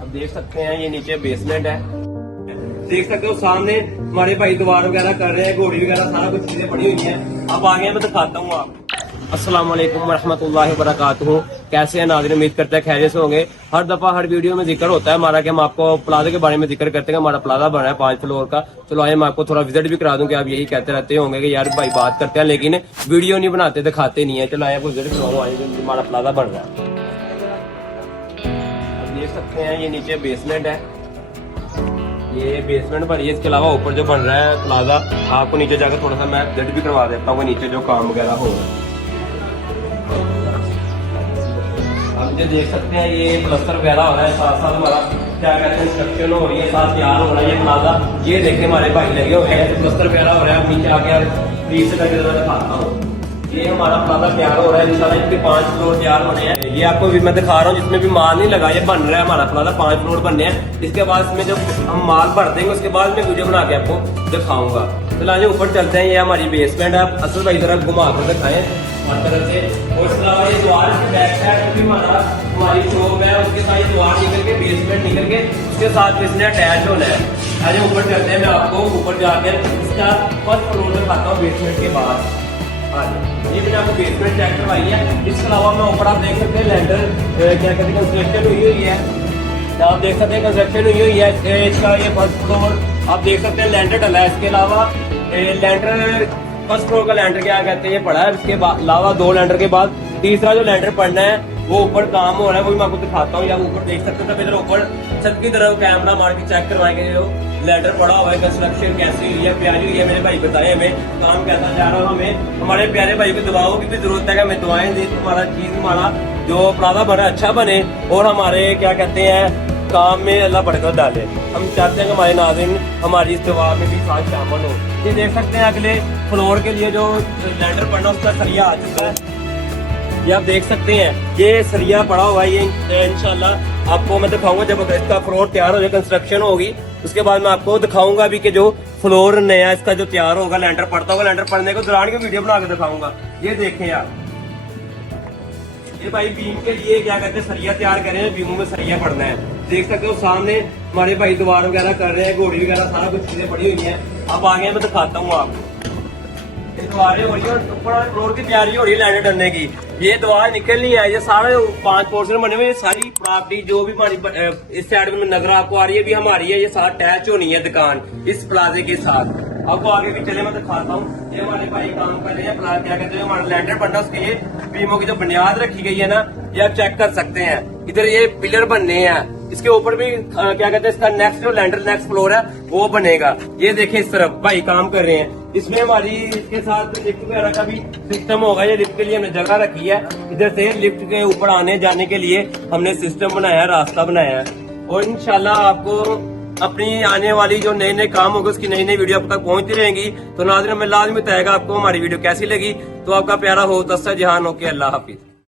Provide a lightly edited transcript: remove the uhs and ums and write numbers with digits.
अब देख सकते हैं ये नीचे बेसमेंट है, देख सकते हो सामने हमारे भाई द्वार वगैरह कर रहे हैं, घोड़ी वगैरह सारा कुछ चीजें पड़ी हुई हैं। अब आगे मैं दिखाता हूँ आपको। अस्सलाम वालेकुम वरहमतुल्लाहि वबरकातुहू। कैसे हैं नाज़रीन, उम्मीद करते हैं खैरियत से होंगे। हर दफा हर वीडियो में जिक्र होता है हमारा कि हम आपको प्लाजा के बारे में जिक्र करते हैं। हमारा प्लाजा बना है 5 फ्लोर का। चलो आइए मैं आपको थोड़ा विजिट भी करा दूं कि आप यही कहते रहते होंगे कि यार भाई बात करते हैं लेकिन वीडियो नहीं बनाते, दिखाते नहीं है। चलो आइए आपको विजिट करवाऊं, आइए हमारा प्लाजा बन रहा है। अब देख सकते हैं ये नीचे बेसमेंट है, ये बेसमेंट बनी है। इसके अलावा ऊपर जो बन रहा है प्लाजा, आपको नीचे जाकर थोड़ा सा मैं विजिट भी करवा देता हूँ नीचे जो काम वगैरह हो रहा है। आप ये देख सकते हैं ये प्लस्तर वगैरह हो रहा है, साथ साथ हमारा क्या कहते हैं कंस्ट्रक्शन हो रही है, साथ तैयार हो रहा है ये प्लाजा। ये देखें हमारे भाई लगे हुए हैं, प्लस्तर वगैरह हो रहा है। नीचे आके प्लीज से करके दिखाता हूँ, ये हमारा प्लाजा तैयार हो रहा है। इंशाल्लाह इसके 5 फ्लोर तैयार होने हैं। ये आपको भी मैं दिखा रहा हूँ जिसमें भी माल नहीं लगा, ये बन रहा है हमारा प्लाजा। 5 फ्लोर बनने हैं। इसके बाद इसमें जब हम माल भर देंगे उसके बाद मैं वीडियो बना के आपको दिखाऊंगा। चलो आइए ऊपर चलते हैं। ये हमारी बेसमेंट है, असल भाई जरा घुमा कर दिखाएं हर तरफ से। और इसके अलावा ये द्वार की बैक साइड भी हमारी शॉप है, उसके साथ द्वार निकल के बेसमेंट निकल के उसके साथ इसने अटैच होना है। आइए ऊपर चलते हैं, मैं आपको ऊपर जाकर इसका फर्स्ट फ्लोर दिखाता हूँ बेसमेंट के बाद। ये मैंने आपको बेसमेंट चेक करवाई है। इसके अलावा मैं ऊपर आप देख सकते हैं लैंडर क्या कहते हैं कंस्ट्रक्शन हुई है। आप देख सकते हैं कंस्ट्रक्शन हुई है इसका। ये फर्स्ट फ्लोर आप देख सकते हैं लैंडर डला है। इसके अलावा लैंडर फर्स्ट फ्लोर का लैंडर क्या कहते हैं ये पड़ा है। इसके अलावा 2 लैंडर के बाद तीसरा जो लैंडर पड़ना है वो ऊपर काम हो रहा है, वो भी मैं आपको दिखाता हूँ। या ऊपर देख सकते हैं, इधर ऊपर छत की तरफ कैमरा मार के चेक करवाएंगे जो लैंडर पड़ा हुआ है, कंस्ट्रक्शन कैसी हुई है, प्यारी हुई है। मेरे भाई बताए हमें काम कैसा जा रहा है। हमें हमारे प्यारे भाई की दुआओं की भी जरूरत है कि हमें दुआएं दी, तुम्हारा चीज हमारा जो प्लाजा बना अच्छा बने और हमारे क्या कहते हैं काम में अल्लाह बरकत डाले। हम चाहते हैं कि हमारे नाज़रीन हमारी इस दुआ में भी साथ शामिल हो। ये देख सकते हैं अगले फ्लोर के लिए जो लैंडर पड़ना उसका सरिया आ चुका है। ये आप देख सकते हैं ये सरिया पड़ा हुआ है। ये इंशाल्लाह आपको मैं दिखाऊंगा जब इसका फ्लोर तैयार हो जाए, कंस्ट्रक्शन होगी उसके बाद मैं आपको दिखाऊंगा भी कि जो फ्लोर नया इसका जो तैयार होगा, लैंडर पड़ता होगा, लैंडर पड़ने के दौरान की वीडियो बना के दिखाऊंगा। ये देखें आप, ये भाई बीम के लिए क्या कहते हैं सरिया तैयार कर रहे हैं, बीमों में सरिया पड़ना है। देख सकते हो सामने हमारे भाई द्वार वगैरह कर रहे हैं, घोड़ी वगैरह सारा कुछ चीजें पड़ी हुई हैं। अब आगे मैं दिखाता हूँ आपको। द्वारें हो रही है, ऊपर फ्लोर की तैयारी हो रही है लैंडर डलने की। ये द्वार निकल नहीं है, ये सारे 5 पोर्शन बने हुए। सारी प्रॉपर्टी जो भी हमारी इस साइड में नजर आपको आ रही है भी हमारी है। ये साथ अटैच होनी है दुकान इस प्लाजे के साथ। आपको आगे भी चले मैं दिखाता हूँ। ये हमारे भाई काम कर रहे हैं, क्या कहते हैं हमारा लैंडर बनना, उसके लिए बीमों की जो बुनियाद रखी गई है ना, ये आप चेक कर सकते हैं। इधर ये पिलर बनने हैं, इसके ऊपर भी क्या कहते हैं इसका नेक्स्ट जो लैंडर नेक्स्ट फ्लोर है वो बनेगा। ये देखें इस तरफ भाई काम कर रहे हैं। इसमें हमारी इसके साथ लिफ्ट वगैरह का भी सिस्टम होगा। ये लिफ्ट के लिए हमने जगह रखी है, इधर से लिफ्ट के ऊपर आने जाने के लिए हमने सिस्टम बनाया है, रास्ता बनाया है। और इंशाल्लाह आपको अपनी आने वाली जो नए नए काम होंगे उसकी नई नई वीडियो आप तक पहुंचती रहेंगी। तो नाज़रीन हमें लाजमी बताएगा आपको हमारी वीडियो कैसी लगी। तो आपका प्यारा हो तस्सा जहान हो के अल्लाह हाफिज।